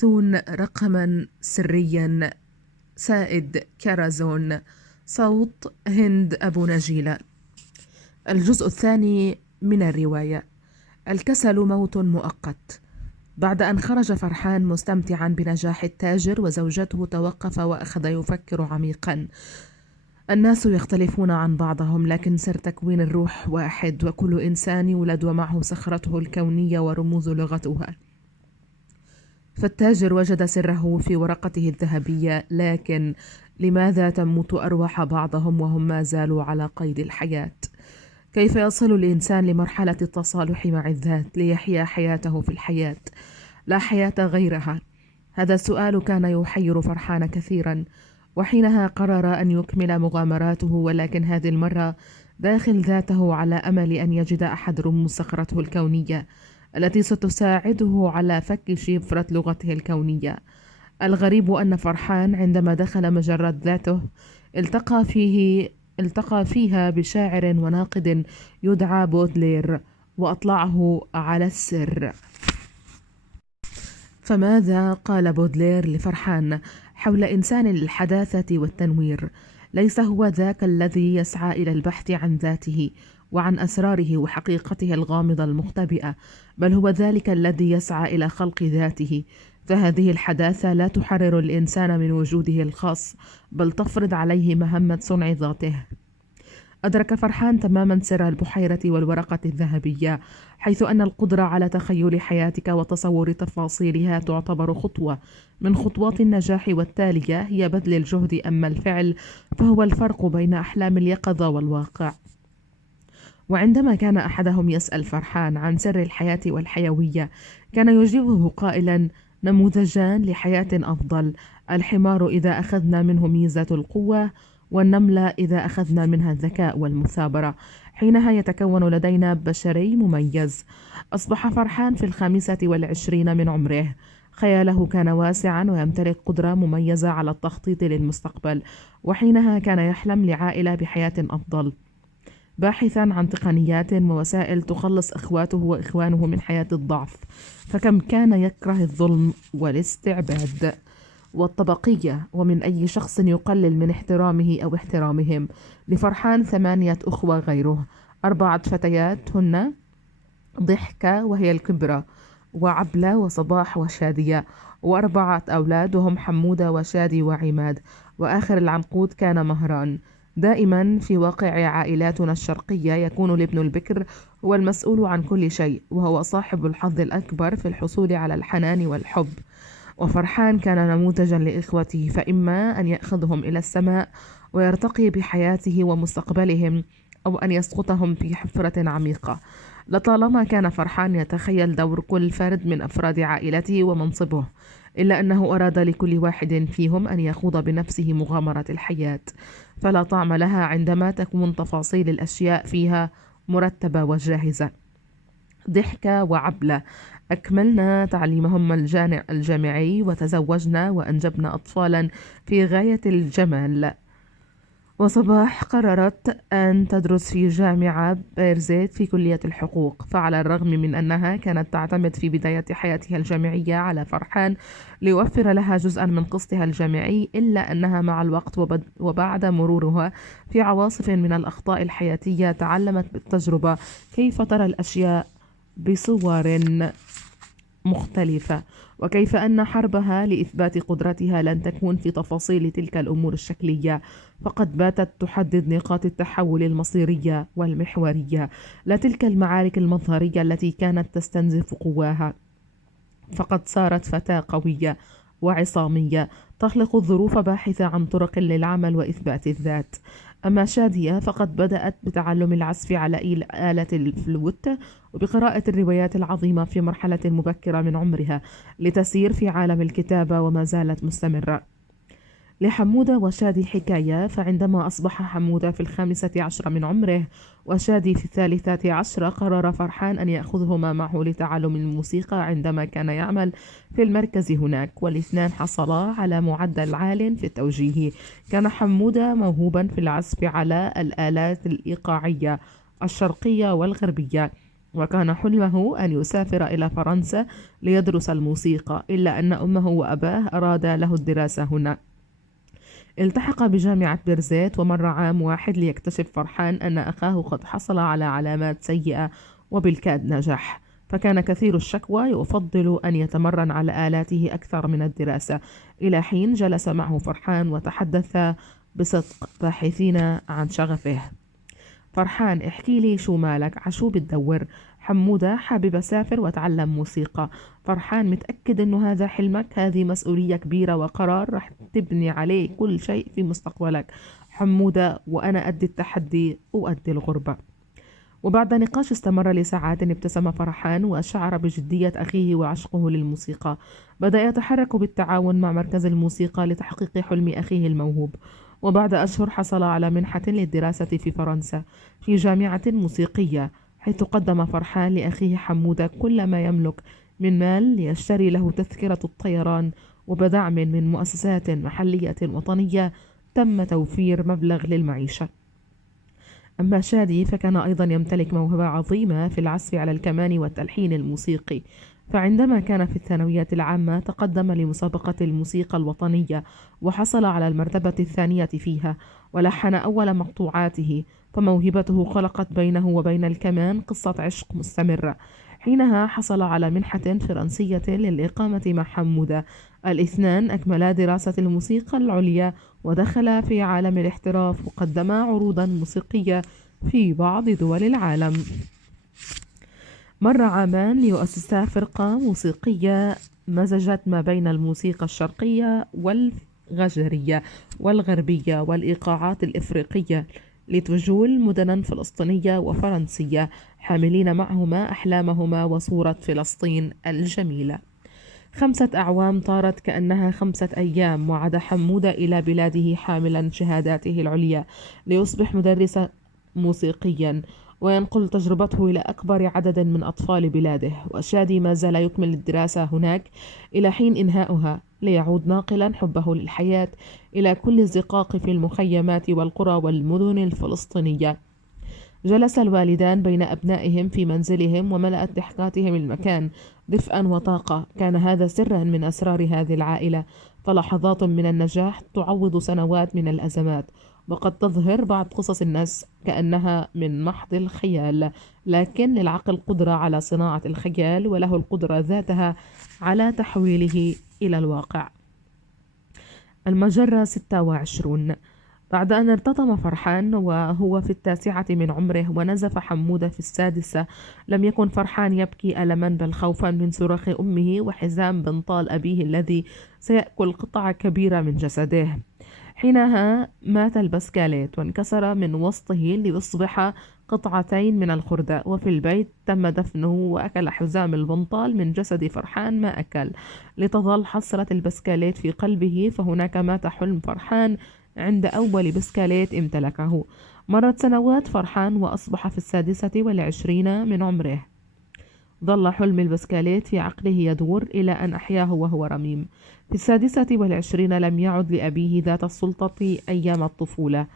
تون رقما سريا. سائد كرزون. صوت هند أبو نجيلة. الجزء الثاني من الرواية. الكسل موت مؤقت. بعد أن خرج فرحان مستمتعا بنجاح التاجر وزوجته، توقف وأخذ يفكر عميقا. الناس يختلفون عن بعضهم، لكن سر تكوين الروح واحد، وكل إنسان يولد ومعه صخرته الكونية ورموز لغتها. فالتاجر وجد سره في ورقته الذهبية، لكن لماذا تموت أرواح بعضهم وهم ما زالوا على قيد الحياة؟ كيف يصل الإنسان لمرحلة التصالح مع الذات ليحيا حياته في الحياة، لا حياة غيرها؟ هذا السؤال كان يحير فرحان كثيرا، وحينها قرر أن يكمل مغامراته، ولكن هذه المرة داخل ذاته، على أمل أن يجد أحد رموز صخرته الكونية التي ستساعده على فك شفرة لغته الكونية. الغريب أن فرحان عندما دخل مجرة ذاته التقى فيها بشاعر وناقد يدعى بودلير، وأطلعه على السر. فماذا قال بودلير لفرحان حول إنسان الحداثة والتنوير؟ ليس هو ذاك الذي يسعى إلى البحث عن ذاته وعن أسراره وحقيقته الغامضة المختبئة، بل هو ذلك الذي يسعى إلى خلق ذاته. فهذه الحداثة لا تحرر الإنسان من وجوده الخاص، بل تفرض عليه مهمة صنع ذاته. أدرك فرحان تماما سر البحيرة والورقة الذهبية، حيث أن القدرة على تخيل حياتك وتصور تفاصيلها تعتبر خطوة من خطوات النجاح، والتالية هي بذل الجهد، أما الفعل فهو الفرق بين أحلام اليقظة والواقع. وعندما كان أحدهم يسأل فرحان عن سر الحياة والحيوية، كان يجيبه قائلا: نموذجان لحياة أفضل، الحمار إذا أخذنا منه ميزة القوة، والنملة إذا أخذنا منها الذكاء والمثابرة. حينها يتكون لدينا بشري مميز. أصبح فرحان في 25 من عمره. خياله كان واسعا ويمتلك قدرة مميزة على التخطيط للمستقبل، وحينها كان يحلم لعائلة بحياة أفضل، باحثا عن تقنيات ووسائل تخلص إخواته وإخوانه من حياة الضعف. فكم كان يكره الظلم والاستعباد والطبقية، ومن أي شخص يقلل من احترامه أو احترامهم. لفرحان 8 أخوة غيره، 4 فتيات هن ضحكة وهي الكبرى، وعبلة وصباح وشادية، و4 أولاد وهم حمودة وشادي وعماد، وآخر العنقود كان مهران. دائما في واقع عائلاتنا الشرقية يكون الابن البكر هو المسؤول عن كل شيء، وهو صاحب الحظ الأكبر في الحصول على الحنان والحب. وفرحان كان نموذجا لإخوته، فإما أن يأخذهم إلى السماء ويرتقي بحياته ومستقبلهم، أو أن يسقطهم في حفرة عميقة. لطالما كان فرحان يتخيل دور كل فرد من أفراد عائلته ومنصبه، إلا أنه أراد لكل واحد فيهم أن يخوض بنفسه مغامرة الحياة، فلا طعم لها عندما تكون تفاصيل الأشياء فيها مرتبة وجاهزة. ضحكة وعبلة أكملنا تعليمهم الجامعي وتزوجنا وأنجبنا أطفالا في غاية الجمال. وصباح قررت أن تدرس في جامعة بيرزيت في كلية الحقوق، فعلى الرغم من أنها كانت تعتمد في بداية حياتها الجامعية على فرحان ليوفر لها جزءا من قسطها الجامعي، إلا أنها مع الوقت وبعد مرورها في عواصف من الأخطاء الحياتية تعلمت بالتجربة كيف ترى الأشياء بصور مختلفة، وكيف أن حربها لإثبات قدرتها لن تكون في تفاصيل تلك الأمور الشكلية، فقد باتت تحدد نقاط التحول المصيرية والمحورية، لا تلك المعارك المظهرية التي كانت تستنزف قواها. فقد صارت فتاة قوية وعصامية تخلق الظروف باحثة عن طرق للعمل وإثبات الذات. أما شادية فقد بدأت بتعلم العزف على آلة الفلوت وبقراءة الروايات العظيمة في مرحلة مبكرة من عمرها لتسير في عالم الكتابة، وما زالت مستمرة. لحمودة وشادي حكاية، فعندما أصبح حمودة في 15 من عمره وشادي في 13، قرر فرحان أن يأخذهما معه لتعلم الموسيقى عندما كان يعمل في المركز هناك، والاثنان حصلا على معدل عال في التوجيه. كان حمودة موهوبا في العزف على الآلات الإيقاعية الشرقية والغربية، وكان حلمه أن يسافر إلى فرنسا ليدرس الموسيقى، إلا أن أمه وأباه أرادا له الدراسة هنا. التحق بجامعة بيرزيت، ومر عام واحد ليكتشف فرحان أن أخاه قد حصل على علامات سيئة وبالكاد نجح، فكان كثير الشكوى يفضل أن يتمرن على آلاته أكثر من الدراسة، إلى حين جلس معه فرحان وتحدث بصدق باحثين عن شغفه. فرحان، احكي لي شو مالك، عشو بتدور؟ حمودة، حابب أسافر وأتعلم موسيقى. فرحان، متأكد إنه هذا حلمك؟ هذه مسؤولية كبيرة وقرار رح تبني عليه كل شيء في مستقبلك. حمودة، وأنا قد التحدي وقد الغربة. وبعد نقاش استمر لساعات ابتسم فرحان وشعر بجدية أخيه وعشقه للموسيقى. بدأ يتحرك بالتعاون مع مركز الموسيقى لتحقيق حلم أخيه الموهوب، وبعد أشهر حصل على منحة للدراسة في فرنسا في جامعة موسيقية، حيث قدم فرحان لأخيه حمودة كل ما يملك من مال ليشتري له تذكرة الطيران، وبدعم من مؤسسات محلية وطنية تم توفير مبلغ للمعيشة. أما شادي فكان أيضا يمتلك موهبة عظيمة في العزف على الكمان والتلحين الموسيقي، فعندما كان في الثانوية العامة تقدم لمسابقة الموسيقى الوطنية وحصل على المرتبة الثانية فيها، ولحن أول مقطوعاته، فموهبته خلقت بينه وبين الكمان قصة عشق مستمرة. حينها حصل على منحة فرنسية للإقامة مع حمودة، الاثنان أكملا دراسة الموسيقى العليا ودخلا في عالم الاحتراف، وقدما عروضا موسيقية في بعض دول العالم. مر عامان ليؤسسا فرقة موسيقية مزجت ما بين الموسيقى الشرقية والغجرية والغربية والإيقاعات الإفريقية، لتجول مدنا فلسطينية وفرنسية، حاملين معهما أحلامهما وصورة فلسطين الجميلة. 5 أعوام طارت كأنها 5 أيام، وعاد حمودة إلى بلاده حاملا شهاداته العليا ليصبح مدرسا موسيقيا وينقل تجربته إلى أكبر عدد من أطفال بلاده. وشادي ما زال يكمل الدراسة هناك إلى حين إنهاؤها، ليعود ناقلا حبه للحياة إلى كل الزقاق في المخيمات والقرى والمدن الفلسطينية. جلس الوالدان بين أبنائهم في منزلهم، وملأت ضحكاتهم المكان دفئا وطاقة. كان هذا سرا من أسرار هذه العائلة، فلحظات من النجاح تعوض سنوات من الأزمات، وقد تظهر بعض قصص الناس كأنها من محض الخيال، لكن للعقل قدرة على صناعة الخيال، وله القدرة ذاتها على تحويله إلى الواقع. المجرة 26. بعد أن ارتطم فرحان وهو في 9 من عمره ونزف حمودة في 6، لم يكن فرحان يبكي ألما بل خوفا من صراخ أمه وحزام بنطال أبيه الذي سيأكل قطعة كبيرة من جسده. حينها مات البسكاليت وانكسر من وسطه ليصبح قطعتين من الخردة، وفي البيت تم دفنه، وأكل حزام البنطال من جسد فرحان ما أكل، لتظل حسرة البسكاليت في قلبه. فهناك مات حلم فرحان عند أول بسكاليت امتلكه. مرت سنوات فرحان وأصبح في 26 من عمره. ظل حلم البسكاليت في عقله يدور إلى أن أحياه وهو رميم. في 26 لم يعد لأبيه ذات السلطة أيام الطفولة،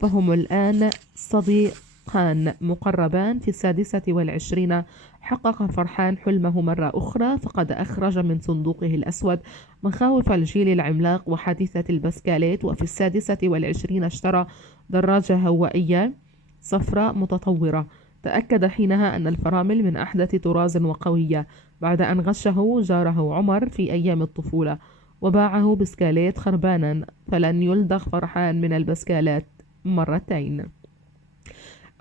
فهم الآن صديقان مقربان. في 26 حقق فرحان حلمه مرة أخرى، فقد أخرج من صندوقه الأسود مخاوف الجيل العملاق وحادثة البسكاليت. وفي 26 اشترى دراجة هوائية صفراء متطورة، تأكد حينها أن الفرامل من أحدث طراز وقوية، بعد أن غشه جاره عمر في أيام الطفولة وباعه بسكاليت خربانا، فلن يلدغ فرحان من البسكالات مرتين.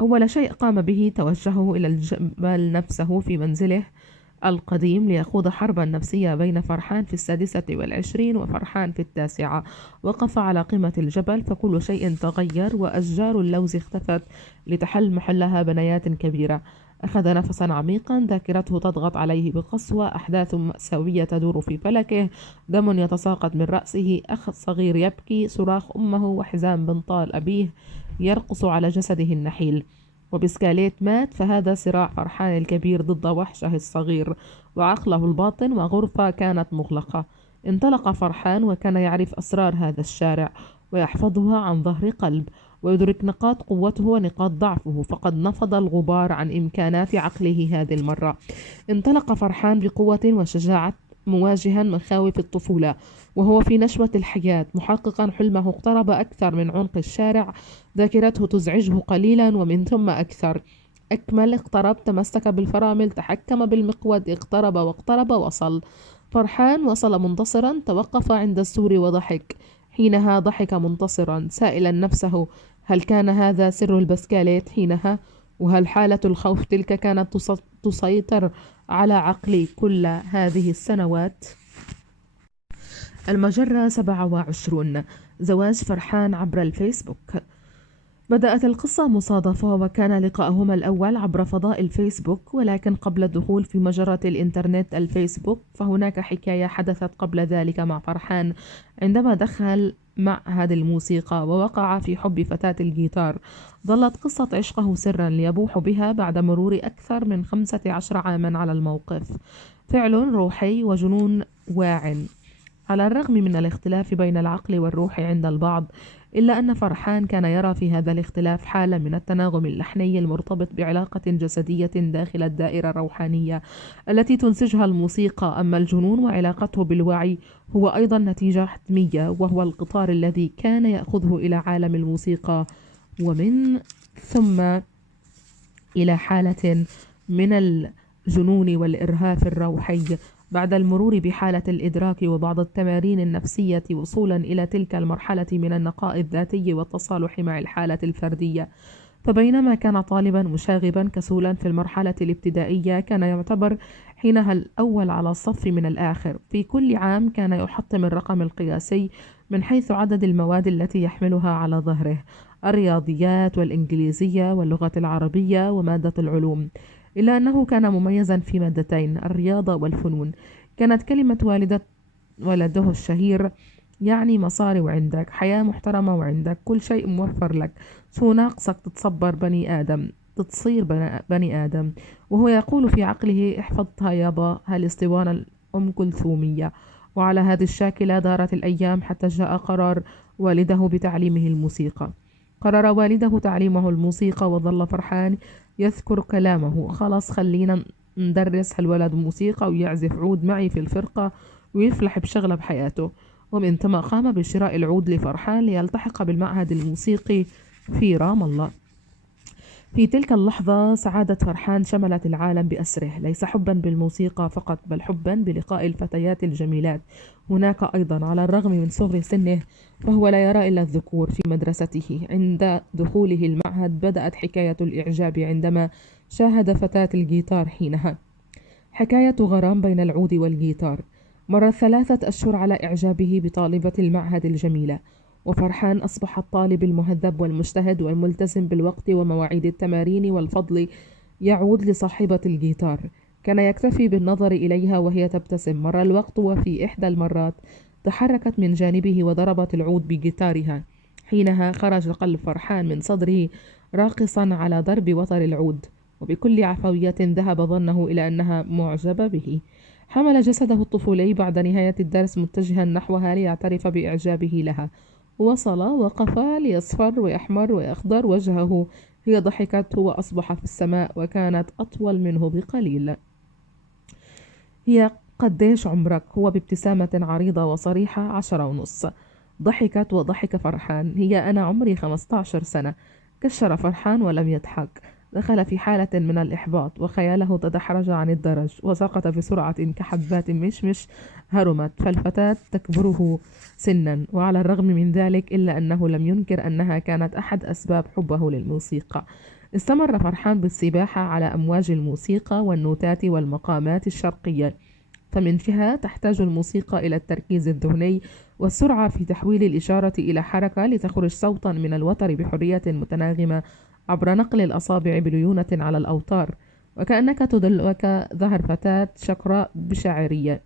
أول شيء قام به توجهه إلى الجبل نفسه في منزله القديم ليخوض حربا نفسية بين فرحان في 26 وفرحان في 9. وقف على قمة الجبل فكل شيء تغير، وأشجار اللوز اختفت لتحل محلها بنايات كبيرة. أخذ نفسا عميقا، ذاكرته تضغط عليه بقسوة، أحداث مأساوية تدور في فلكه، دم يتساقط من رأسه، أخ صغير يبكي، صراخ أمه، وحزام بنطال أبيه يرقص على جسده النحيل. وبسكاليت مات، فهذا صراع فرحان الكبير ضد وحشه الصغير وعقله الباطن، وغرفة كانت مغلقة. انطلق فرحان وكان يعرف أسرار هذا الشارع ويحفظها عن ظهر قلب، ويدرك نقاط قوته ونقاط ضعفه، فقد نفض الغبار عن إمكانات عقله هذه المرة. انطلق فرحان بقوة وشجاعة مواجها مخاوف الطفولة وهو في نشوة الحياة، محققا حلمه. اقترب أكثر من عمق الشارع، ذاكرته تزعجه قليلا ومن ثم أكثر. أكمل، اقترب، تمسك بالفرامل، تحكم بالمقود، اقترب واقترب، وصل. فرحان وصل منتصرا، توقف عند السور وضحك. حينها ضحك منتصرا، سائلا نفسه هل كان هذا سر البسكاليت حينها؟ وهل حالة الخوف تلك كانت تسيطر على عقلي كل هذه السنوات؟ المجرة 27. زواج فرحان عبر الفيسبوك. بدأت القصة مصادفة، وكان لقاءهما الأول عبر فضاء الفيسبوك، ولكن قبل الدخول في مجرة الإنترنت الفيسبوك فهناك حكاية حدثت قبل ذلك مع فرحان عندما دخل معهد الموسيقى ووقع في حب فتاة الجيتار. ظلت قصة عشقه سرا ليبوح بها بعد مرور أكثر من 15 عاما على الموقف. فعل روحي وجنون واع. على الرغم من الاختلاف بين العقل والروح عند البعض، إلا أن فرحان كان يرى في هذا الاختلاف حالة من التناغم اللحني المرتبط بعلاقة جسدية داخل الدائرة الروحانية التي تنسجها الموسيقى. أما الجنون وعلاقته بالوعي هو أيضا نتيجة حتمية، وهو القطار الذي كان يأخذه إلى عالم الموسيقى ومن ثم إلى حالة من الجنون والإرهاف الروحي. بعد المرور بحالة الإدراك وبعض التمارين النفسية وصولا إلى تلك المرحلة من النقاء الذاتي والتصالح مع الحالة الفردية. فبينما كان طالبا مشاغبا كسولا في المرحلة الابتدائية، كان يعتبر حينها الأول على الصف من الآخر. في كل عام كان يحطم الرقم القياسي من حيث عدد المواد التي يحملها على ظهره: الرياضيات والإنجليزية واللغة العربية ومادة العلوم، إلا أنه كان مميزا في مادتين: الرياضة والفنون. كانت كلمة ولده الشهير يعني مصاري وعندك، حياة محترمة وعندك كل شيء موفر لك، شو ناقصك تتصبر بني آدم، تتصير بني آدم. وهو يقول في عقله احفظتها يابا هالاسطوانة الأم كلثومية. وعلى هذه الشاكلة دارت الأيام حتى جاء قرار والده بتعليمه الموسيقى. قرر والده تعليمه الموسيقى، وظل فرحان يذكر كلامه: خلاص خلينا ندرس هالولد موسيقى ويعزف عود معي في الفرقة ويفلح بشغله بحياته. ومن ثم قام بشراء العود لفرحان ليلتحق بالمعهد الموسيقي في رام الله. في تلك اللحظة سعادة فرحان شملت العالم بأسره، ليس حبا بالموسيقى فقط بل حبا بلقاء الفتيات الجميلات هناك أيضا. على الرغم من صغر سنه فهو لا يرى إلا الذكور في مدرسته. عند دخوله المعهد بدأت حكاية الإعجاب عندما شاهد فتاة الجيتار حينها. حكاية غرام بين العود والجيتار. مرت 3 أشهر على إعجابه بطالبة المعهد الجميلة، وفرحان أصبح الطالب المهذب والمجتهد والملتزم بالوقت ومواعيد التمارين، والفضل يعود لصاحبة الجيتار. كان يكتفي بالنظر إليها وهي تبتسم. مر الوقت، وفي إحدى المرات تحركت من جانبه وضربت العود بجيتارها. حينها خرج قلب فرحان من صدره راقصا على ضرب وتر العود، وبكل عفوية ذهب ظنه إلى أنها معجبة به. حمل جسده الطفولي بعد نهاية الدرس متجها نحوها ليعترف بإعجابه لها. وصل، وقف ليصفر ويحمر ويخضر وجهه. هي ضحكت، هو أصبح في السماء وكانت أطول منه بقليل. هي قديش عمرك؟ هو بابتسامة عريضة وصريحة: 10.5. ضحكت وضحك فرحان: هي أنا عمري 15 سنة. كشر فرحان ولم يضحك. دخل في حالة من الإحباط، وخياله تدحرج عن الدرج وسقط بسرعة كحبات مشمش هرمت، فالفتاة تكبره سنا. وعلى الرغم من ذلك إلا أنه لم ينكر أنها كانت أحد أسباب حبه للموسيقى. استمر فرحان بالسباحة على أمواج الموسيقى والنوتات والمقامات الشرقية. فمن جهة تحتاج الموسيقى إلى التركيز الذهني والسرعة في تحويل الإشارة إلى حركة لتخرج صوتا من الوتر بحرية متناغمة عبر نقل الأصابع بليونة على الأوتار، وكأنك تدلك ظهر فتاة شقراء بشاعرية،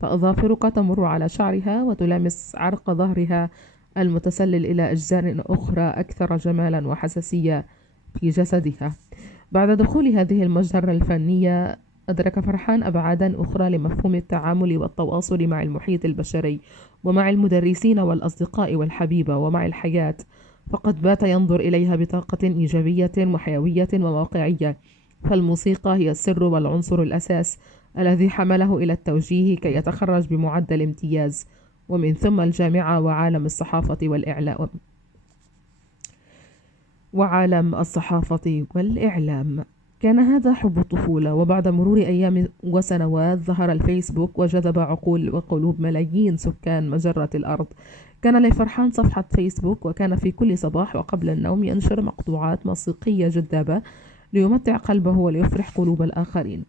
فأظافرك تمر على شعرها وتلامس عرق ظهرها المتسلل إلى أجزاء أخرى أكثر جمالا وحساسية في جسدها. بعد دخول هذه المجزرة الفنية أدرك فرحان أبعادا أخرى لمفهوم التعامل والتواصل مع المحيط البشري ومع المدرسين والأصدقاء والحبيبة ومع الحياة. فقد بات ينظر إليها بطاقة إيجابية وحيوية وواقعية. فالموسيقى هي السر والعنصر الأساس الذي حمله إلى التوجيه كي يتخرج بمعدل امتياز، ومن ثم الجامعة وعالم الصحافة والإعلام. كان هذا حب الطفولة، وبعد مرور أيام وسنوات ظهر الفيسبوك وجذب عقول وقلوب ملايين سكان مجرة الأرض. كان لفرحان صفحة فيسبوك، وكان في كل صباح وقبل النوم ينشر مقطوعات موسيقية جذابة ليمتع قلبه وليفرح قلوب الآخرين.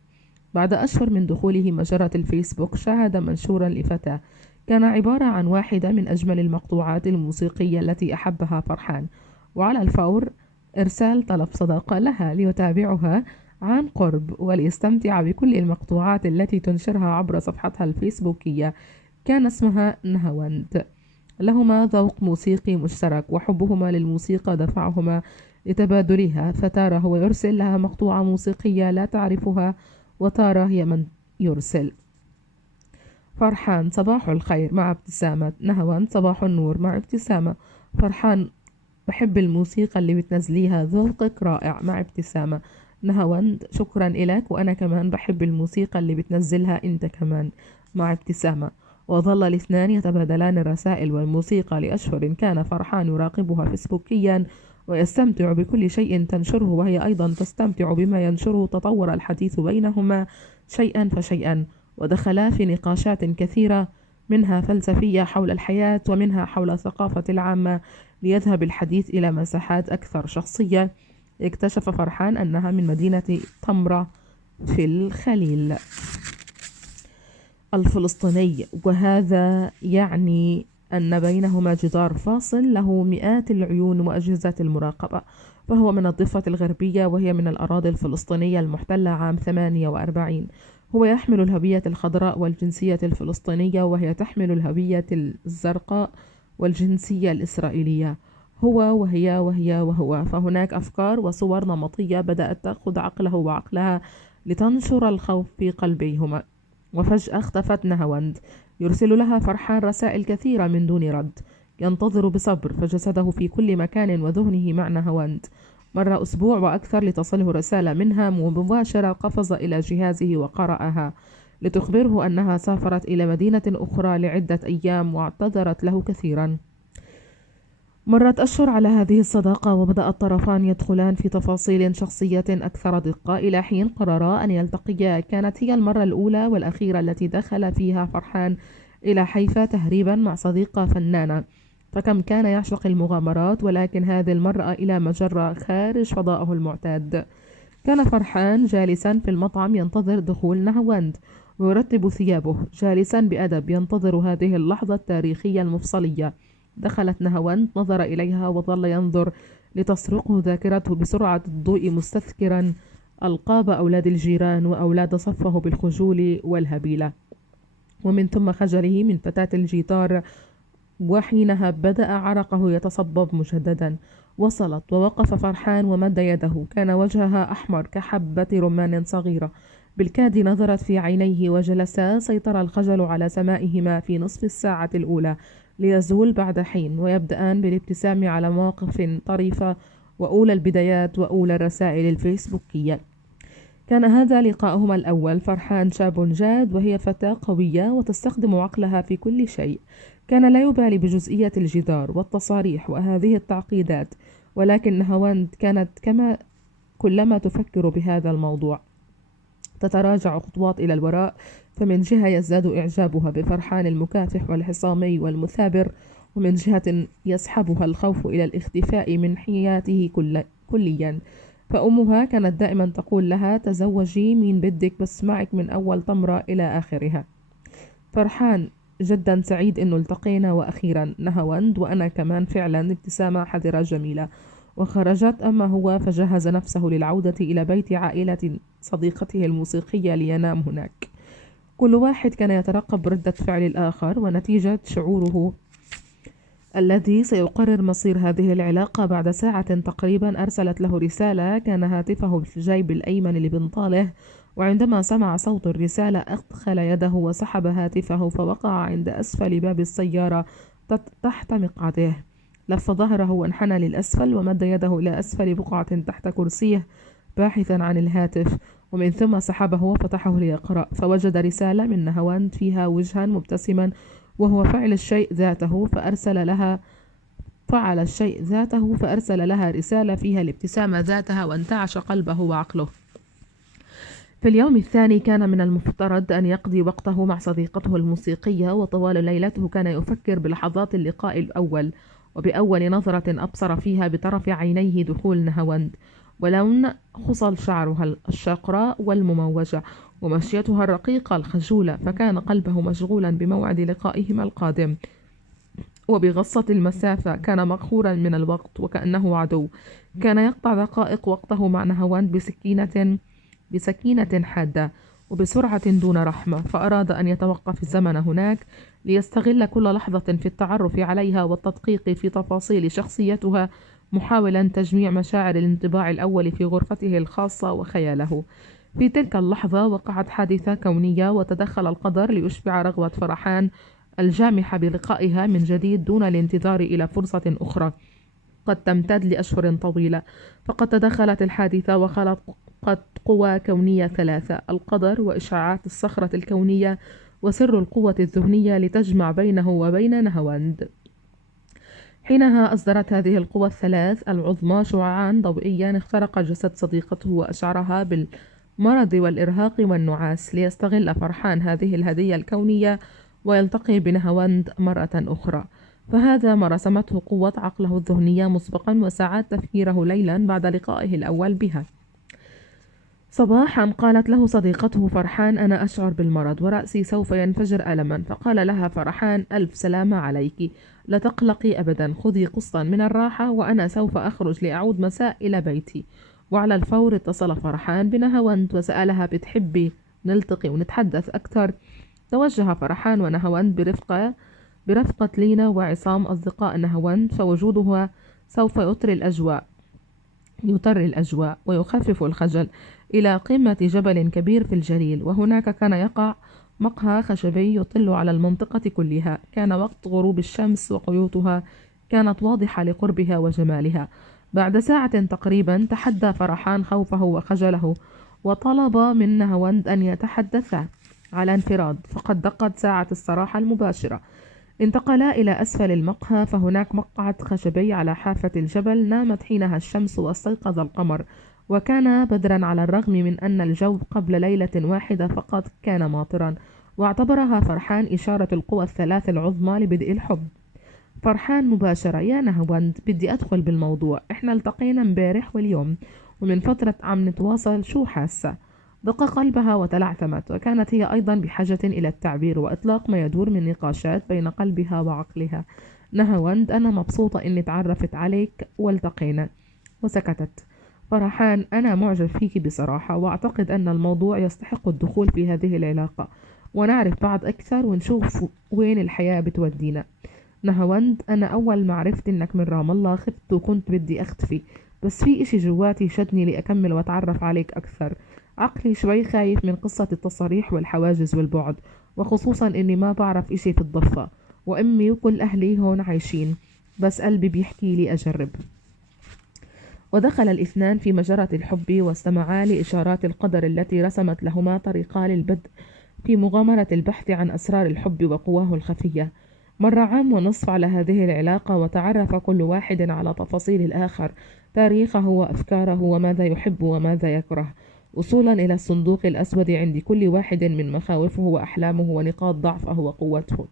بعد أشهر من دخوله مجرة الفيسبوك شاهد منشورا لفتاة كان عبارة عن واحدة من أجمل المقطوعات الموسيقية التي أحبها فرحان، وعلى الفور إرسال طلب صداقة لها ليتابعها عن قرب وليستمتع بكل المقطوعات التي تنشرها عبر صفحتها الفيسبوكية. كان اسمها نهاوند. لهما ذوق موسيقي مشترك، وحبهما للموسيقى دفعهما لتبادلها، فتارة هو يرسل لها مقطوعة موسيقية لا تعرفها، وتارة هي من يرسل. فرحان: صباح الخير مع ابتسامة. نهاوند: صباح النور مع ابتسامة. فرحان: بحب الموسيقى اللي بتنزليها، ذوقك رائع مع ابتسامة. نهاوند: شكرا إلك، وأنا كمان بحب الموسيقى اللي بتنزلها أنت كمان مع ابتسامة. وظل الاثنان يتبادلان الرسائل والموسيقى لأشهر. كان فرحان يراقبها فيسبوكيا ويستمتع بكل شيء تنشره، وهي أيضا تستمتع بما ينشره. تطور الحديث بينهما شيئا فشيئا، ودخلا في نقاشات كثيرة، منها فلسفية حول الحياة ومنها حول الثقافة العامة، ليذهب الحديث إلى مساحات أكثر شخصية. اكتشف فرحان أنها من مدينة طمرة في الخليل الفلسطيني، وهذا يعني أن بينهما جدار فاصل له مئات العيون وأجهزة المراقبة. فهو من الضفة الغربية، وهي من الأراضي الفلسطينية المحتلة عام 48. هو يحمل الهوية الخضراء والجنسية الفلسطينية، وهي تحمل الهوية الزرقاء والجنسية الإسرائيلية. هو وهي وهو. فهناك أفكار وصور نمطية بدأت تأخذ عقله وعقلها لتنشر الخوف في قلبيهما. وفجأة اختفت نهاوند. يرسل لها فرحان رسائل كثيرة من دون رد. ينتظر بصبر، فجسده في كل مكان وذهنه مع نهاوند. مر أسبوع وأكثر لتصله رسالة منها مباشرة. قفز إلى جهازه وقرأها لتخبره أنها سافرت إلى مدينة أخرى لعدة أيام، واعتذرت له كثيرا. مرت أشهر على هذه الصداقة، وبدأ الطرفان يدخلان في تفاصيل شخصية أكثر دقة، إلى حين قررا أن يلتقيا. كانت هي المرة الأولى والأخيرة التي دخل فيها فرحان إلى حيفا تهريبا مع صديقة فنانة، فكم كان يعشق المغامرات، ولكن هذه المرة إلى مجرة خارج فضائه المعتاد. كان فرحان جالسا في المطعم ينتظر دخول نهاوند، ويرتب ثيابه، جالسا بأدب ينتظر هذه اللحظة التاريخية المفصلية. دخلت نهاوند، نظر إليها وظل ينظر لتسرقه ذاكرته بسرعة الضوء، مستذكرا ألقاب أولاد الجيران وأولاد صفه بالخجول والهبيلة، ومن ثم خجله من فتاة الجيتار. وحينها بدأ عرقه يتصبب مجددا. وصلت ووقف فرحان ومد يده. كان وجهها أحمر كحبة رمان صغيرة. بالكاد نظرت في عينيه وجلسا. سيطر الخجل على سمائهما في نصف الساعة الأولى، ليزول بعد حين، ويبدأان بالابتسام على مواقف طريفة وأولى البدايات وأولى الرسائل الفيسبوكية. كان هذا لقاؤهما الأول. فرحان شاب جاد، وهي فتاة قوية وتستخدم عقلها في كل شيء. كان لا يبالي بجزئية الجدار والتصاريح وهذه التعقيدات، ولكن نهاوند كانت كلما تفكر بهذا الموضوع تتراجع خطوات إلى الوراء. فمن جهة يزداد إعجابها بفرحان المكافح والحصامي والمثابر، ومن جهة يسحبها الخوف إلى الاختفاء من حياته كليا. فأمها كانت دائما تقول لها: تزوجي مين بدك، بس معك من أول تمرة إلى آخرها. فرحان: جدا سعيد إنه التقينا، وأخيرا نهاوند وأنا كمان فعلا. ابتسامة حذرة جميلة. وخرجت. أما هو فجهز نفسه للعودة إلى بيت عائلة صديقته الموسيقية لينام هناك. كل واحد كان يترقب ردة فعل الآخر ونتيجة شعوره الذي سيقرر مصير هذه العلاقة. بعد ساعة تقريبا أرسلت له رسالة. كان هاتفه في الجيب الأيمن لبنطاله، وعندما سمع صوت الرسالة أدخل يده وسحب هاتفه، فوقع عند أسفل باب السيارة تحت مقعده. لف ظهره وانحنى للأسفل ومد يده إلى أسفل بقعة تحت كرسيه باحثا عن الهاتف، ومن ثم سحبه وفتحه ليقرأ، فوجد رسالة من نهاوند فيها وجها مبتسما وهو فأرسل لها رسالة فيها الابتسامة ذاتها، وانتعش قلبه وعقله. في اليوم الثاني كان من المفترض أن يقضي وقته مع صديقته الموسيقية، وطوال ليلته كان يفكر بلحظات اللقاء الأول، وبأول نظرة أبصر فيها بطرف عينيه دخول نهاوند، ولون خصل شعرها الشقراء والمموجة ومشيتها الرقيقة الخجولة، فكان قلبه مشغولا بموعد لقائهما القادم. وبغصة المسافة كان مقهورا من الوقت وكأنه عدو. كان يقطع دقائق وقته مع نهاوند بسكينة حادة وبسرعة دون رحمة، فأراد أن يتوقف الزمن هناك ليستغل كل لحظة في التعرف عليها والتدقيق في تفاصيل شخصيتها، محاولا تجميع مشاعر الانطباع الأول في غرفته الخاصة وخياله. في تلك اللحظة وقعت حادثة كونية، وتدخل القدر ليشبع رغبة فرحان الجامحة بلقائها من جديد دون الانتظار إلى فرصة أخرى قد تمتد لأشهر طويلة. فقد تدخلت الحادثة وخلقت قوى كونية ثلاثة: القدر وإشعاعات الصخرة الكونية وسر القوة الذهنية لتجمع بينه وبين نهاوند. حينها أصدرت هذه القوى الثلاث العظمى شعاعا ضوئيا اخترق جسد صديقته وأشعرها بالمرض والإرهاق والنعاس، ليستغل فرحان هذه الهدية الكونية ويلتقي بنهاوند مرة أخرى. فهذا ما رسمته قوة عقله الذهنية مسبقا وساعات تفكيره ليلا بعد لقائه الأول بها. صباحا قالت له صديقته فرحان: أنا أشعر بالمرض ورأسي سوف ينفجر ألما. فقال لها فرحان: ألف سلامة عليك، لا تقلقي أبدا، خذي قسطا من الراحة وأنا سوف أخرج لأعود مساء إلى بيتي. وعلى الفور اتصل فرحان بنهاوند وسألها: بتحبي نلتقي ونتحدث أكثر؟ توجه فرحان ونهاوند برفقة لينا وعصام أصدقاء نهاوند، فوجودها سوف يطر الأجواء ويخفف الخجل إلى قمة جبل كبير في الجليل، وهناك كان يقع مقهى خشبي يطل على المنطقة كلها. كان وقت غروب الشمس وخيوطها كانت واضحة لقربها وجمالها. بعد ساعة تقريبا تحدى فرحان خوفه وخجله وطلب من نهاوند أن يتحدثا على انفراد، فقد دقت ساعة الصراحة المباشرة. انتقلا إلى أسفل المقهى، فهناك مقعد خشبي على حافة الجبل نامت حينها الشمس واستيقظ القمر، وكان بدرا على الرغم من أن الجو قبل ليلة واحدة فقط كان ماطرا، واعتبرها فرحان إشارة القوى الثلاث العظمى لبدء الحب. فرحان مباشرة: يا نهاوند، بدي أدخل بالموضوع، إحنا التقينا امبارح واليوم ومن فترة عم نتواصل، شو حاسة؟ دق قلبها وتلعثمت، وكانت هي أيضا بحاجة إلى التعبير وإطلاق ما يدور من نقاشات بين قلبها وعقلها. نهاوند: أنا مبسوطة إني تعرفت عليك والتقينا. وسكتت. فرحان: أنا معجب فيك بصراحة، وأعتقد أن الموضوع يستحق الدخول في هذه العلاقة ونعرف بعض أكثر ونشوف وين الحياة بتودينا. نهاوند: أنا أول ما عرفت إنك من رام الله خفت وكنت بدي أختفي، بس في إشي جواتي شدني لأكمل وأتعرف عليك أكثر. عقلي شوي خايف من قصة التصاريح والحواجز والبعد، وخصوصا إني ما بعرف إشي في الضفة، وأمي وكل أهلي هون عايشين، بس قلبي بيحكي لي أجرب. ودخل الاثنان في مجرة الحب واستمعا لإشارات القدر التي رسمت لهما طريقا للبدء في مغامرة البحث عن أسرار الحب وقواه الخفية. مر عام ونصف على هذه العلاقة، وتعرف كل واحد على تفاصيل الآخر، تاريخه وأفكاره وماذا يحب وماذا يكره، وصولا إلى الصندوق الأسود عند كل واحد من مخاوفه وأحلامه ونقاط ضعفه وقوته.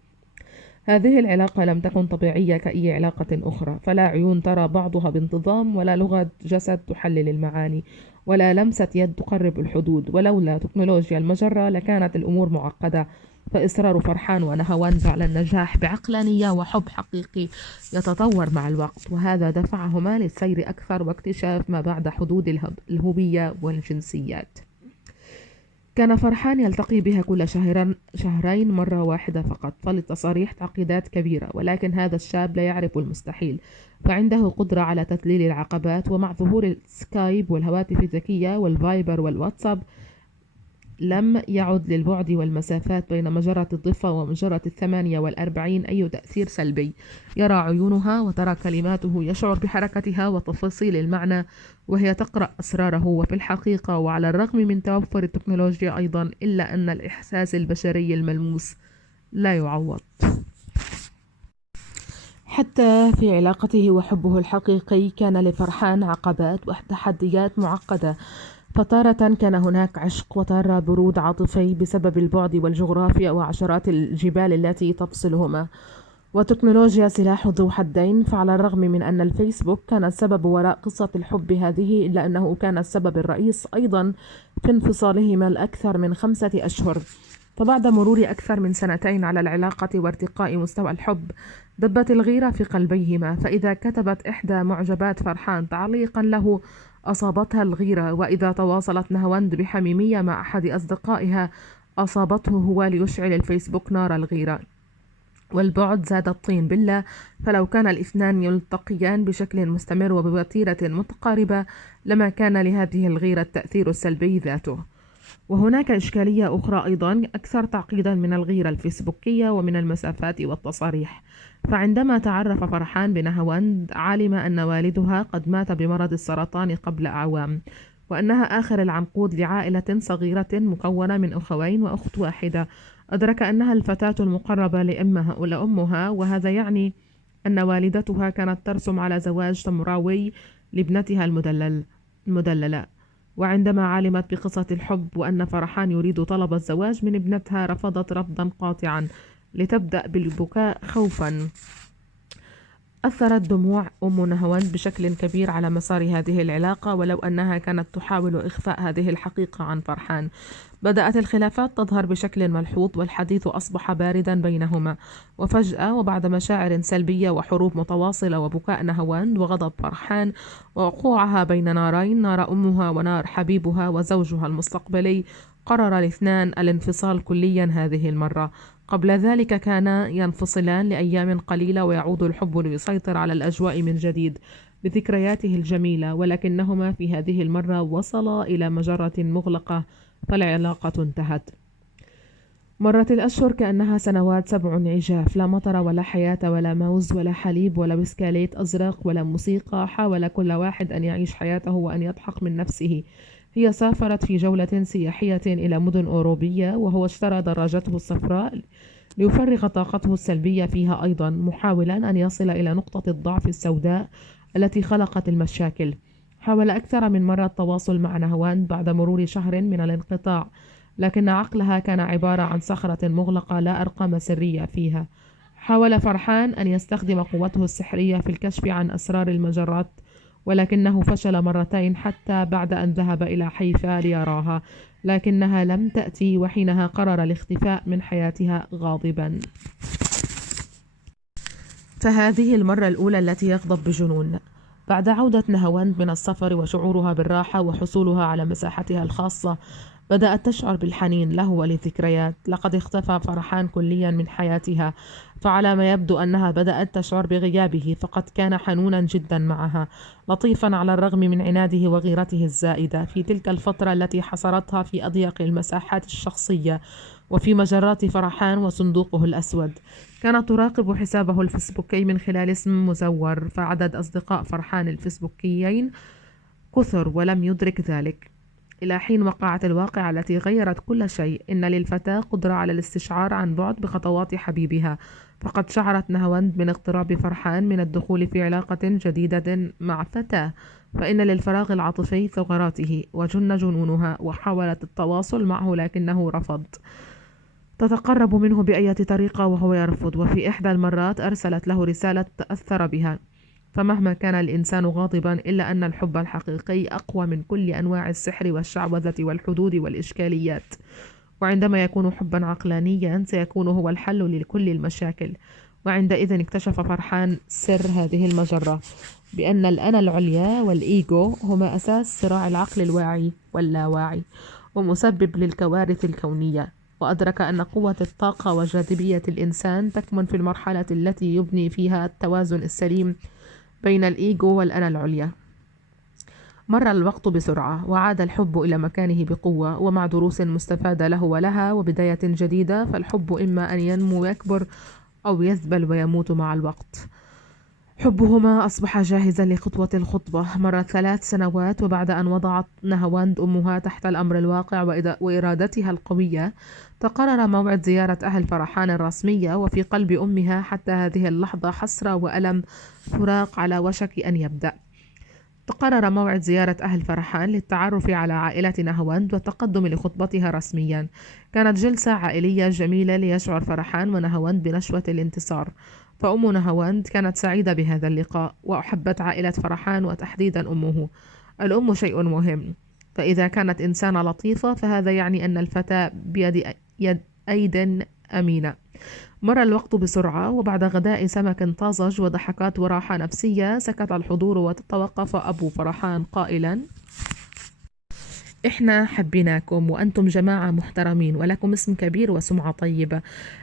هذه العلاقة لم تكن طبيعية كأي علاقة أخرى، فلا عيون ترى بعضها بانتظام، ولا لغة جسد تحلل المعاني، ولا لمسة يد تقرب الحدود. ولولا تكنولوجيا المجرة لكانت الأمور معقدة. فإصرار فرحان ونهاوند على النجاح بعقلانية وحب حقيقي يتطور مع الوقت، وهذا دفعهما للسير أكثر واكتشاف ما بعد حدود الهوية والجنسيات. كان فرحان يلتقي بها كل شهرين مرة واحدة فقط، فللتصاريح تعقيدات كبيرة، ولكن هذا الشاب لا يعرف المستحيل، فعنده قدرة على تذليل العقبات. ومع ظهور السكايب والهواتف الذكية والفايبر والواتساب لم يعد للبعد والمسافات بين مجرة الضفة ومجرة 48 أي تأثير سلبي. يرى عيونها وترى كلماته، يشعر بحركتها وتفاصيل المعنى وهي تقرأ أسراره. وفي الحقيقة وعلى الرغم من توفر التكنولوجيا أيضا، إلا أن الإحساس البشري الملموس لا يعوض. حتى في علاقته وحبه الحقيقي كان لفرحان عقبات وتحديات معقدة. فتارة كان هناك عشق، وتارة برود عاطفي بسبب البعد والجغرافيا وعشرات الجبال التي تفصلهما. وتكنولوجيا سلاح ذو حدين، فعلى الرغم من أن الفيسبوك كان السبب وراء قصة الحب هذه، إلا أنه كان السبب الرئيس أيضا في انفصالهما الأكثر من 5 أشهر. فبعد مرور أكثر من 2 على العلاقة وارتقاء مستوى الحب، دبت الغيرة في قلبيهما. فإذا كتبت إحدى معجبات فرحان تعليقا له أصابتها الغيرة، وإذا تواصلت نهاوند بحميمية مع أحد أصدقائها أصابته هو ليشعل الفيسبوك نار الغيرة. والبعد زاد الطين بلة، فلو كان الاثنان يلتقيان بشكل مستمر وبوتيرة متقاربة لما كان لهذه الغيرة التأثير السلبي ذاته. وهناك إشكالية أخرى أيضا أكثر تعقيدا من الغيرة الفيسبوكية ومن المسافات والتصاريح. فعندما تعرف فرحان بنهاوند، علم أن والدها قد مات بمرض السرطان قبل أعوام، وأنها آخر العنقود لعائلة صغيرة مكونة من أخوين وأخت واحدة. أدرك أنها الفتاة المقربة لأمها، وهذا يعني أن والدتها كانت ترسم على زواج تمراوي لابنتها المدللة. وعندما علمت بقصة الحب وأن فرحان يريد طلب الزواج من ابنتها، رفضت رفضا قاطعا لتبدأ بالبكاء خوفا. أثرت دموع أم نهاوند بشكل كبير على مسار هذه العلاقة، ولو أنها كانت تحاول إخفاء هذه الحقيقة عن فرحان. بدأت الخلافات تظهر بشكل ملحوظ، والحديث أصبح باردا بينهما. وفجأة وبعد مشاعر سلبية وحروب متواصلة وبكاء نهاوند وغضب فرحان ووقوعها بين نارين، نار أمها ونار حبيبها وزوجها المستقبلي، قرر الاثنان الانفصال كليا هذه المرة. قبل ذلك كانا ينفصلان لأيام قليلة ويعود الحب ليسيطر على الأجواء من جديد بذكرياته الجميلة، ولكنهما في هذه المرة وصلا إلى مجرة مغلقة، فالعلاقة انتهت. مرت الأشهر كأنها سنوات 7 عجاف، لا مطر ولا حياة ولا موز ولا حليب ولا بسكاليت أزرق ولا موسيقى. حاول كل واحد أن يعيش حياته وأن يضحك من نفسه. هي سافرت في جولة سياحية إلى مدن أوروبية، وهو اشترى دراجته الصفراء ليفرغ طاقته السلبية فيها أيضا، محاولا أن يصل إلى نقطة الضعف السوداء التي خلقت المشاكل. حاول أكثر من مرة التواصل مع نهاوند بعد مرور شهر من الانقطاع، لكن عقلها كان عبارة عن صخرة مغلقة لا أرقام سرية فيها. حاول فرحان أن يستخدم قوته السحرية في الكشف عن أسرار المجرات، ولكنه فشل مرتين حتى بعد أن ذهب إلى حيفا ليراها، لكنها لم تأتي، وحينها قرر الاختفاء من حياتها غاضبا. فهذه المرة الأولى التي يغضب بجنون. بعد عودة نهاوند من السفر وشعورها بالراحة وحصولها على مساحتها الخاصة، بدأت تشعر بالحنين له وللذكريات. لقد اختفى فرحان كليا من حياتها، فعلى ما يبدو أنها بدأت تشعر بغيابه، فقد كان حنونا جدا معها، لطيفا على الرغم من عناده وغيرته الزائدة في تلك الفترة التي حصرتها في أضيق المساحات الشخصية وفي مجرات فرحان وصندوقه الأسود. كانت تراقب حسابه الفيسبوكي من خلال اسم مزور، فعدد أصدقاء فرحان الفيسبوكيين كثر ولم يدرك ذلك، إلى حين وقعت الواقعة التي غيرت كل شيء. إن للفتاة قدرة على الاستشعار عن بعد بخطوات حبيبها، فقد شعرت نهاوند من اقتراب فرحان من الدخول في علاقة جديدة مع فتاة، فإن للفراغ العاطفي ثغراته، وجن جنونها وحاولت التواصل معه لكنه رفض. تتقرب منه بأي طريقة وهو يرفض، وفي إحدى المرات أرسلت له رسالة تأثر بها. فمهما كان الإنسان غاضبا، إلا أن الحب الحقيقي أقوى من كل أنواع السحر والشعوذة والحدود والإشكاليات. وعندما يكون حبا عقلانيا سيكون هو الحل لكل المشاكل. وعندئذ اكتشف فرحان سر هذه المجرة، بأن الأنا العليا والإيجو هما أساس صراع العقل الواعي واللاواعي ومسبب للكوارث الكونية. وأدرك أن قوة الطاقة وجاذبية الإنسان تكمن في المرحلة التي يبني فيها التوازن السليم بين الإيجو والأنا العليا. مر الوقت بسرعة وعاد الحب إلى مكانه بقوة، ومع دروس مستفادة له ولها وبداية جديدة. فالحب إما أن ينمو ويكبر أو يذبل ويموت مع الوقت. حبهما أصبح جاهزا لخطوة الخطبة. مرت 3 سنوات، وبعد أن وضعت نهاوند أمها تحت الأمر الواقع وإرادتها القوية، تقرر موعد زيارة أهل فرحان الرسمية. وفي قلب أمها حتى هذه اللحظة حسرة وألم فراق على وشك أن يبدأ. تقرر موعد زيارة أهل فرحان للتعرف على عائلة نهاوند والتقدم لخطبتها رسميا. كانت جلسة عائلية جميلة ليشعر فرحان ونهاوند بنشوة الانتصار. فأم نهاوند كانت سعيدة بهذا اللقاء، وأحبت عائلة فرحان وتحديدا أمه. الأم شيء مهم، فإذا كانت إنسانة لطيفة فهذا يعني أن الفتاة أيد أمينة. مر الوقت بسرعة، وبعد غداء سمك طازج وضحكات وراحة نفسية سكت الحضور، وتوقف أبو فرحان قائلا: إحنا حبيناكم وأنتم جماعة محترمين ولكم اسم كبير وسمعة طيبة.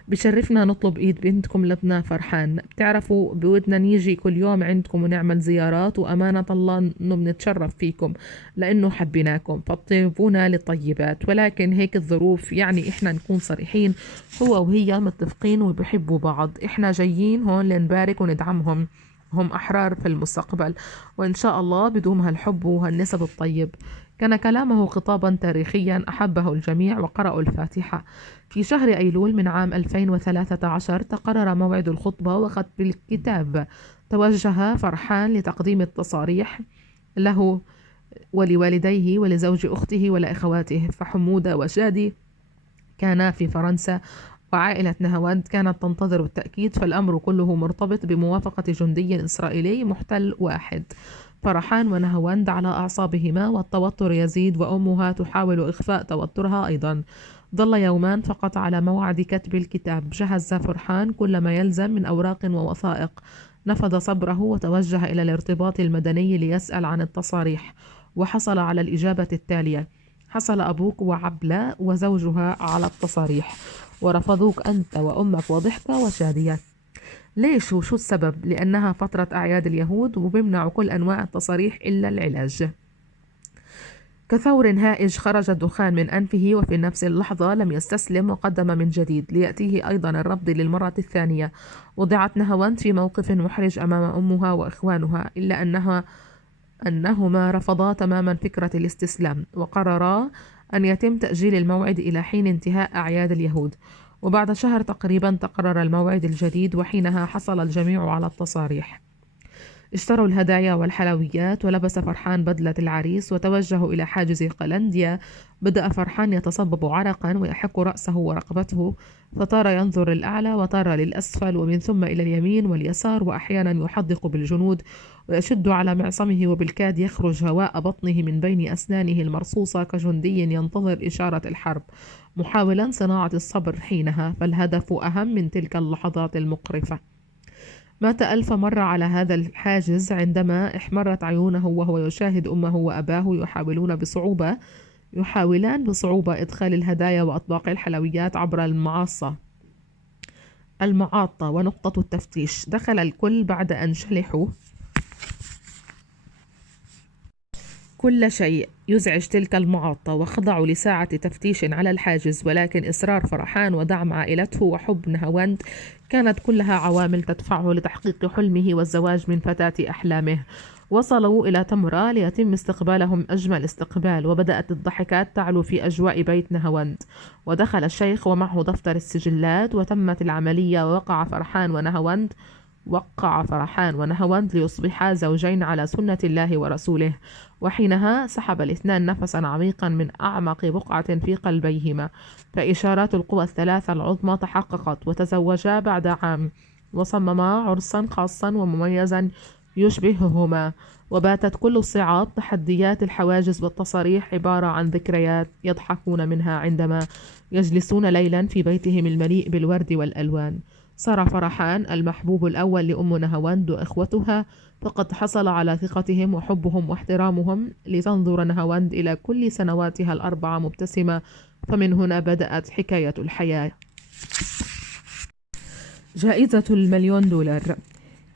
بشرفنا نطلب إيد بنتكم لبنى فرحان. بتعرفوا بودنا نيجي كل يوم عندكم ونعمل زيارات، وأمانة الله إنه بنتشرف فيكم لأنه حبيناكم، فاطيبونا للطيبات. ولكن هيك الظروف، يعني إحنا نكون صريحين، هو وهي متفقين وبيحبوا بعض. إحنا جايين هون لنبارك وندعمهم، هم أحرار في المستقبل، وإن شاء الله بدوم هالحب وهالنسب الطيب. كان كلامه خطابا تاريخيا أحبه الجميع، وقرأوا الفاتحة. في شهر أيلول من عام 2013 تقرر موعد الخطبة وختم الكتاب. توجه فرحان لتقديم التصاريح له ولوالديه ولزوج أخته ولأخواته، فحمودة وشادي كانا في فرنسا، وعائلة نهاوند كانت تنتظر التأكيد. فالأمر كله مرتبط بموافقة جندي إسرائيلي محتل واحد. فرحان ونهاوند على أعصابهما والتوتر يزيد، وأمها تحاول إخفاء توترها أيضا. ظل يومان فقط على موعد كتب الكتاب. جهز فرحان كل ما يلزم من أوراق ووثائق. نفض صبره وتوجه إلى الارتباط المدني ليسأل عن التصاريح، وحصل على الإجابة التالية: حصل أبوك وعبلة وزوجها على التصاريح، ورفضوك أنت وأمك وضحكة وشادية. ليش وشو السبب؟ لأنها فترة أعياد اليهود وبيمنعوا كل أنواع التصاريح إلا العلاج. كثور هائج خرج الدخان من أنفه، وفي نفس اللحظة لم يستسلم وقدم من جديد ليأتيه أيضا الرفض للمرة الثانية. وضعت نهاوند في موقف محرج أمام أمها وإخوانها، إلا أنهما رفضا تماما فكرة الاستسلام، وقررا أن يتم تأجيل الموعد إلى حين انتهاء أعياد اليهود. وبعد شهر تقريبا تقرر الموعد الجديد، وحينها حصل الجميع على التصاريح. اشتروا الهدايا والحلويات، ولبس فرحان بدلة العريس وتوجهوا إلى حاجز قلنديا. بدأ فرحان يتصبب عرقا ويحك رأسه ورقبته، فطار ينظر للأعلى وطار للأسفل ومن ثم إلى اليمين واليسار، وأحيانا يحدق بالجنود ويشد على معصمه، وبالكاد يخرج هواء بطنه من بين أسنانه المرصوصة كجندي ينتظر إشارة الحرب، محاولا صناعة الصبر حينها، فالهدف أهم من تلك اللحظات المقرفة. مات ألف مرة على هذا الحاجز عندما احمرت عيونه وهو يشاهد أمه وأباه يحاولان بصعوبة إدخال الهدايا وأطباق الحلويات عبر المعاطة ونقطة التفتيش. دخل الكل بعد أن شلحوا كل شيء يزعج تلك المعاطة، وخضعوا لساعة تفتيش على الحاجز. ولكن إصرار فرحان ودعم عائلته وحب نهاوند كانت كلها عوامل تدفعه لتحقيق حلمه والزواج من فتاة أحلامه. وصلوا إلى تمرة ليتم استقبالهم أجمل استقبال، وبدأت الضحكات تعلو في أجواء بيت نهاوند. ودخل الشيخ ومعه دفتر السجلات، وتمت العملية، وقع فرحان ونهاوند ليصبحا زوجين على سنة الله ورسوله. وحينها سحب الاثنان نفسا عميقا من أعمق بقعة في قلبيهما، فإشارات القوى الثلاثة العظمى تحققت، وتزوجا بعد عام، وصمما عرسا خاصا ومميزا يشبههما. وباتت كل الصعاب، تحديات الحواجز والتصاريح، عبارة عن ذكريات يضحكون منها عندما يجلسون ليلا في بيتهم المليء بالورد والألوان. صار فرحان المحبوب الأول لأم نهاوند وإخوتها، فقد حصل على ثقتهم وحبهم واحترامهم، لتنظر نهاوند إلى كل سنواتها ال4 مبتسمة. فمن هنا بدأت حكاية الحياة. جائزة $1,000,000.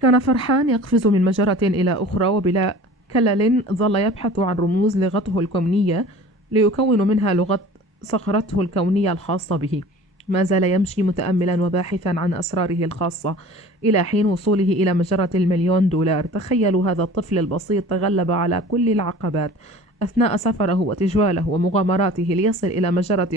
كان فرحان يقفز من مجرة إلى أخرى وبلا كلل ظل يبحث عن رموز لغته الكونية ليكون منها لغة صخرته الكونية الخاصة به. ما زال يمشي متأملا وباحثا عن أسراره الخاصة إلى حين وصوله إلى مجرة $1,000,000. تخيلوا هذا الطفل البسيط تغلب على كل العقبات أثناء سفره وتجواله ومغامراته ليصل إلى مجرة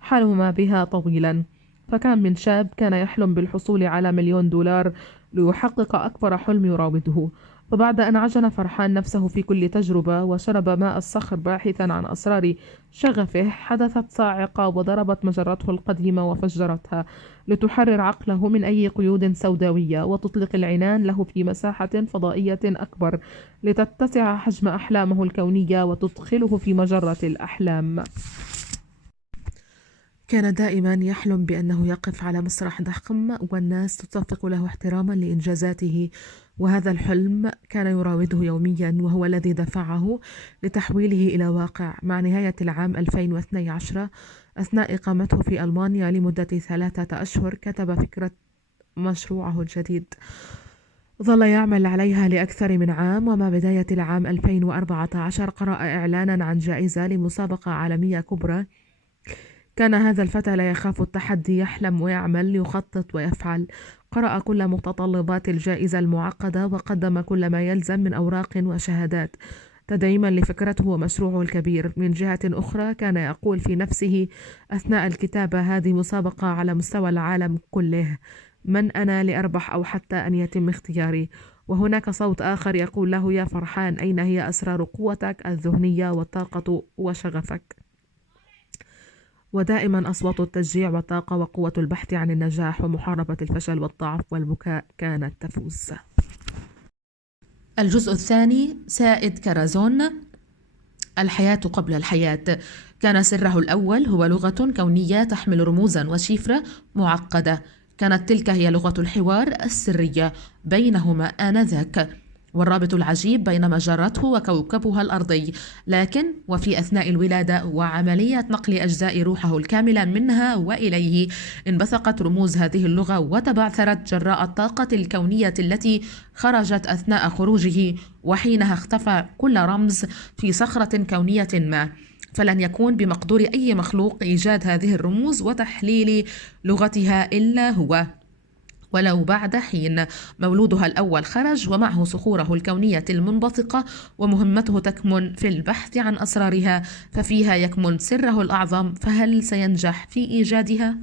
حلم بها طويلا. فكان من شاب كان يحلم بالحصول على $1,000,000 ليحقق أكبر حلم يراوده. فبعد أن عجن فرحان نفسه في كل تجربة وشرب ماء الصخر باحثا عن أسرار شغفه، حدثت صاعقة وضربت مجرته القديمة وفجرتها لتحرر عقله من أي قيود سوداوية وتطلق العنان له في مساحة فضائية أكبر لتتسع حجم أحلامه الكونية وتدخله في مجرة الأحلام. كان دائما يحلم بأنه يقف على مسرح ضخم والناس تصفق له احتراما لإنجازاته، وهذا الحلم كان يراوده يوميا وهو الذي دفعه لتحويله إلى واقع. مع نهاية العام 2012 أثناء إقامته في ألمانيا لمدة 3 أشهر كتب فكرة مشروعه الجديد ظل يعمل عليها لأكثر من عام. ومع بداية العام 2014 قرأ إعلانا عن جائزة لمسابقة عالمية كبرى. كان هذا الفتى لا يخاف التحدي، يحلم ويعمل، يخطط ويفعل. قرأ كل متطلبات الجائزة المعقدة وقدم كل ما يلزم من أوراق وشهادات تدعيما لفكرته ومشروعه الكبير. من جهة أخرى كان يقول في نفسه أثناء الكتابة: هذه مسابقة على مستوى العالم كله، من أنا لأربح أو حتى أن يتم اختياري؟ وهناك صوت آخر يقول له: يا فرحان، أين هي أسرار قوتك الذهنية والطاقة وشغفك؟ ودائما أصوات التشجيع والطاقة وقوة البحث عن النجاح ومحاربة الفشل والضعف والبكاء كانت تفوز. الجزء الثاني: سائد كرزون، الحياة قبل الحياة. كان سره الأول هو لغة كونية تحمل رموزا وشفرة معقدة. كانت تلك هي لغة الحوار السرية بينهما آنذاك، والرابط العجيب بين مجرته وكوكبها الأرضي. لكن وفي أثناء الولادة وعملية نقل أجزاء روحه الكاملة منها وإليه انبثقت رموز هذه اللغة وتبعثرت جراء الطاقة الكونية التي خرجت أثناء خروجه، وحينها اختفى كل رمز في صخرة كونية ما. فلن يكون بمقدور أي مخلوق إيجاد هذه الرموز وتحليل لغتها إلا هو. ولو بعد حين مولودها الأول خرج ومعه صخوره الكونية المنبثقة، ومهمته تكمن في البحث عن أسرارها، ففيها يكمن سره الأعظم. فهل سينجح في إيجادها؟